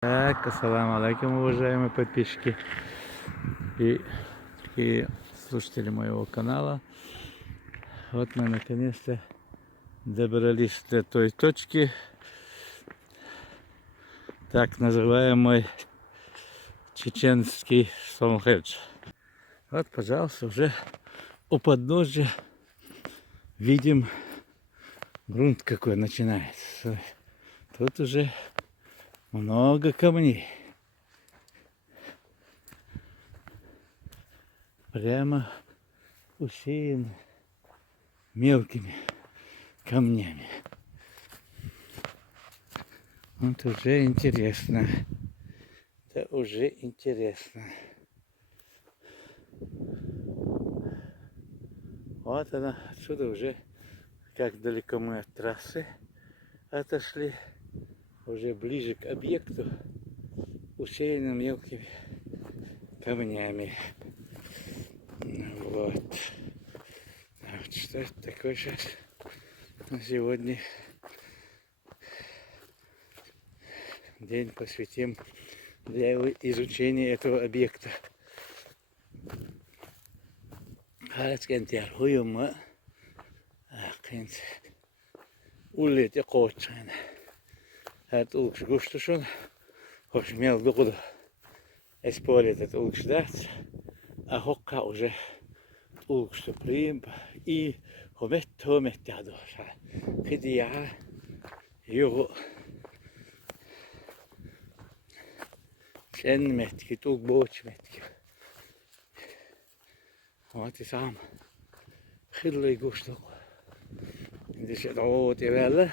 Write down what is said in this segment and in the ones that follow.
Так, ассаламу алейкум, уважаемые подписчики и слушатели моего канала. Вот мы наконец-то добрались до той точки, так называемый чеченский Стоунхендж. Вот, пожалуйста, уже у подножия видим грунт какой начинается. Тут уже много камней. Прямо усеян мелкими камнями. Вот уже интересно. Это уже интересно. Вот она, отсюда уже, как далеко мы от трассы отошли, уже ближе к объекту, усеянным мелкими камнями. Вот. А вот что это такое сейчас на сегодня день посвятим для изучения этого объекта. Харас кентер хуюма, кент уллете коочана. Это улкш гуштушун, хош мел дугуду. Эсполит это улкш дац, а хокка уже улкш прим и хомет ядоша. Хидия юго шен метки тук боч метки. Вот и сам хидлый гуштук. Дишет вот и веле.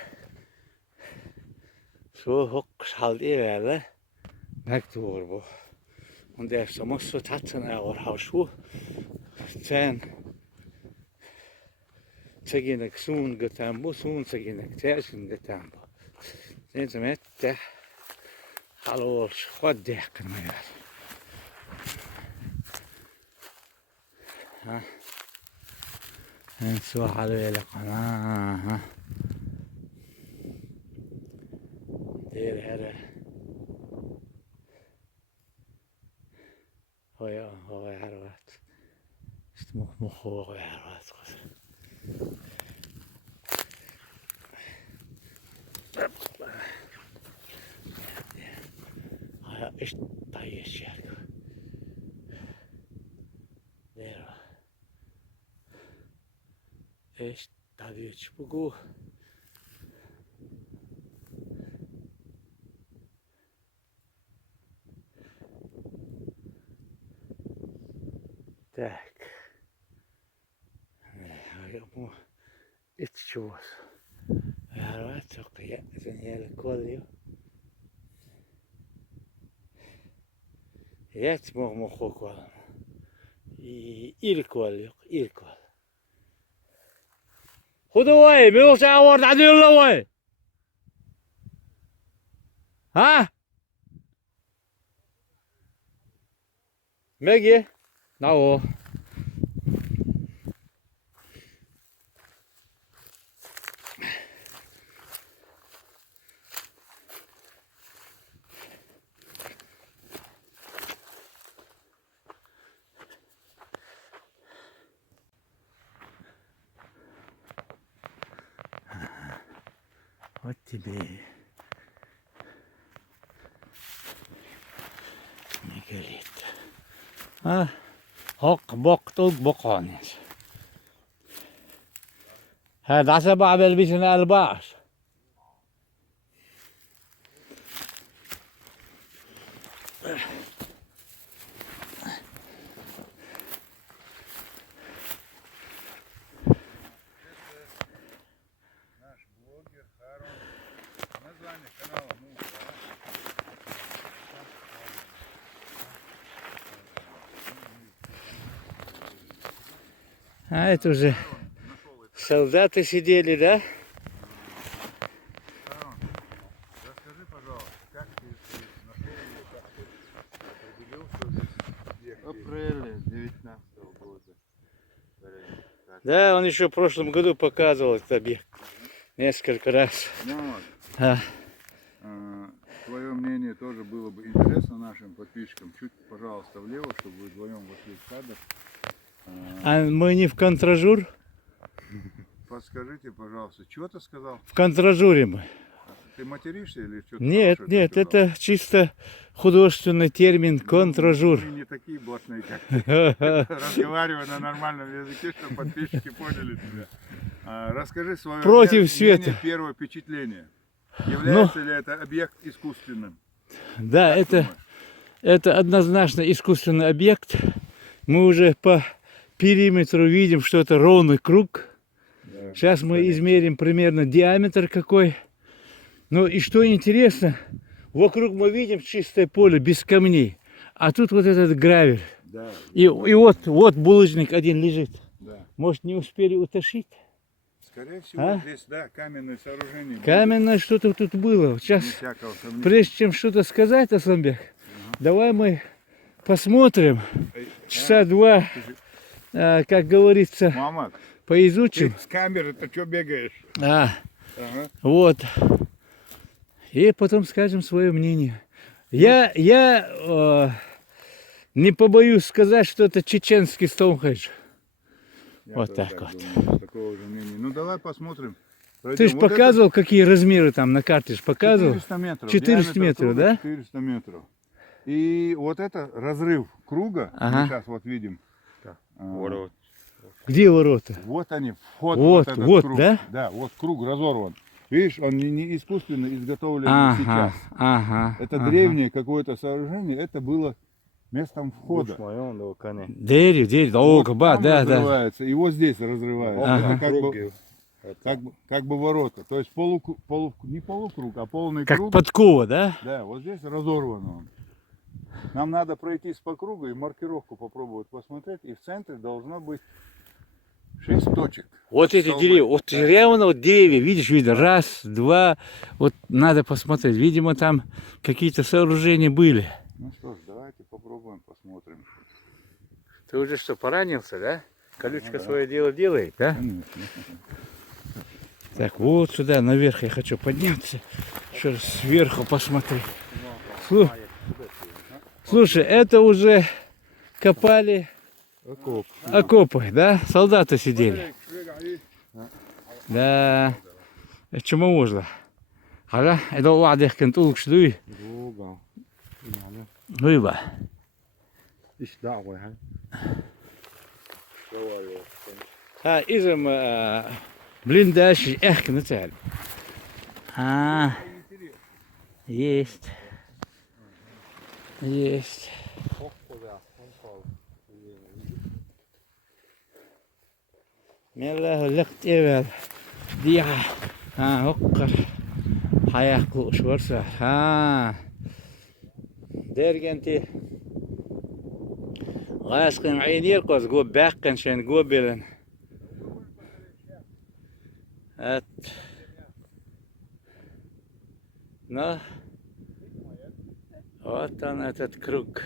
Så hoksal i väle Magdorbo. Och det som också tatsen är och har så sen säginek sun gatambo sun säginek täsin gatambo. Sen som hette hallå squaddäcken med. Ha. En så halvväl ha. Det är det här. Har jag varit. Små hår har varit. Har jag inte gett. Det är det. Está vich pugu. Так. Jag ett tjås. Jag har varit så att sen gäller kolio. Jag små mochokol. Irkolio, irkol. خدوه میوش آورد عدیل لوه ها مگه ناو вот тебе не горит. А, бок тут боконец. هذا سبع بلبسنا الباس. А это уже солдаты сидели, да? Расскажи, пожалуйста, как ты нашел его, как ты определился в апреле 19 года. Да, он еще в прошлом году показывал этот объект несколько раз. Ну, А. твое мнение тоже было бы интересно нашим подписчикам. Чуть, пожалуйста, влево, чтобы вы вдвоем вошли в кадр. А мы не в контражур? Подскажите, пожалуйста, что ты сказал? В контражуре мы. Ты материшься или что-то? Нет, нет, это чисто художественный термин контражур. Мы не такие блатные, как ты. Разговаривай на нормальном языке, чтобы подписчики поняли тебя. Расскажи свое Против света. Первое впечатление. Является ли это объект искусственным? Да, это однозначно искусственный объект. Мы уже по периметру видим, что это ровный круг. Да, сейчас мы измерим примерно диаметр какой. Ну и что интересно, вокруг мы видим чистое поле без камней. А тут вот этот гравель. Да, И вот булыжник один лежит. да. Может, не успели утащить? Скорее всего, здесь, да, каменное сооружение. Каменное что-то тут было. Сейчас, прежде чем что-то сказать, Асланбек, давай мы посмотрим. Часа два, как говорится, Мама, поизучим. ты с камеры-то что бегаешь? Ага. Вот. И потом скажем свое мнение. Я не побоюсь сказать, что это чеченский Стоунхендж. Вот так вот. Думаю, такого же мнения. Ну давай посмотрим. Ты же показывал, какие размеры там на карте, показывал? 400 метров. 400 метров, да? 400 метров. И вот это разрыв круга, мы сейчас вот видим. Где ворота? Вот они, вход. Вот, этот вот, круг. да? Да, вот круг разорван. Видишь, он не искусственно изготовлен сейчас. Это древнее какое-то сооружение, это было местом входа. Дерево, долго, да. Разрывается, и вот здесь разрывается. Это как бы ворота. То есть не полукруг, а полный как круг. Как подкова, да? Да, вот здесь разорван он. Нам надо пройтись по кругу и маркировку попробовать посмотреть. И в центре должно быть 6 точек. Вот эти деревья, вот реально вот деревья, видно, раз, два, вот надо посмотреть. Видимо, там какие-то сооружения были. Ну что ж, давайте попробуем, посмотрим. Ты уже что, поранился, да? Колючка свое дело делает, да? Конечно. Так, вот сюда, наверх я хочу подняться. Еще раз сверху посмотреть. Слушай, это уже копали окопы, да? Солдаты сидели. Да. Чему можно? Hala, это واحد يحكي نقول شدوي. ويبا. ايش دعوة هاي؟ إذا блиндаж احكي نتعلم. Есть. Есть. Мелла лект эвер. Диа. Оккар. Хаяклу шварса. Дергенти. غاسقن عينير قوس قو باقن شان قو بلن. No, вот он этот круг.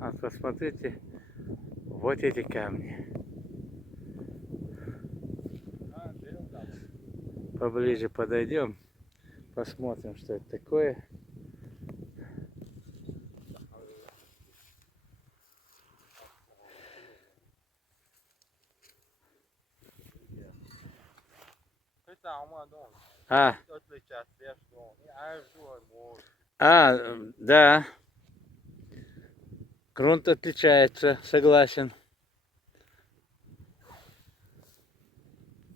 Вот посмотрите, вот эти камни. Поближе подойдем, посмотрим, что это такое. Да. Грунт отличается, согласен.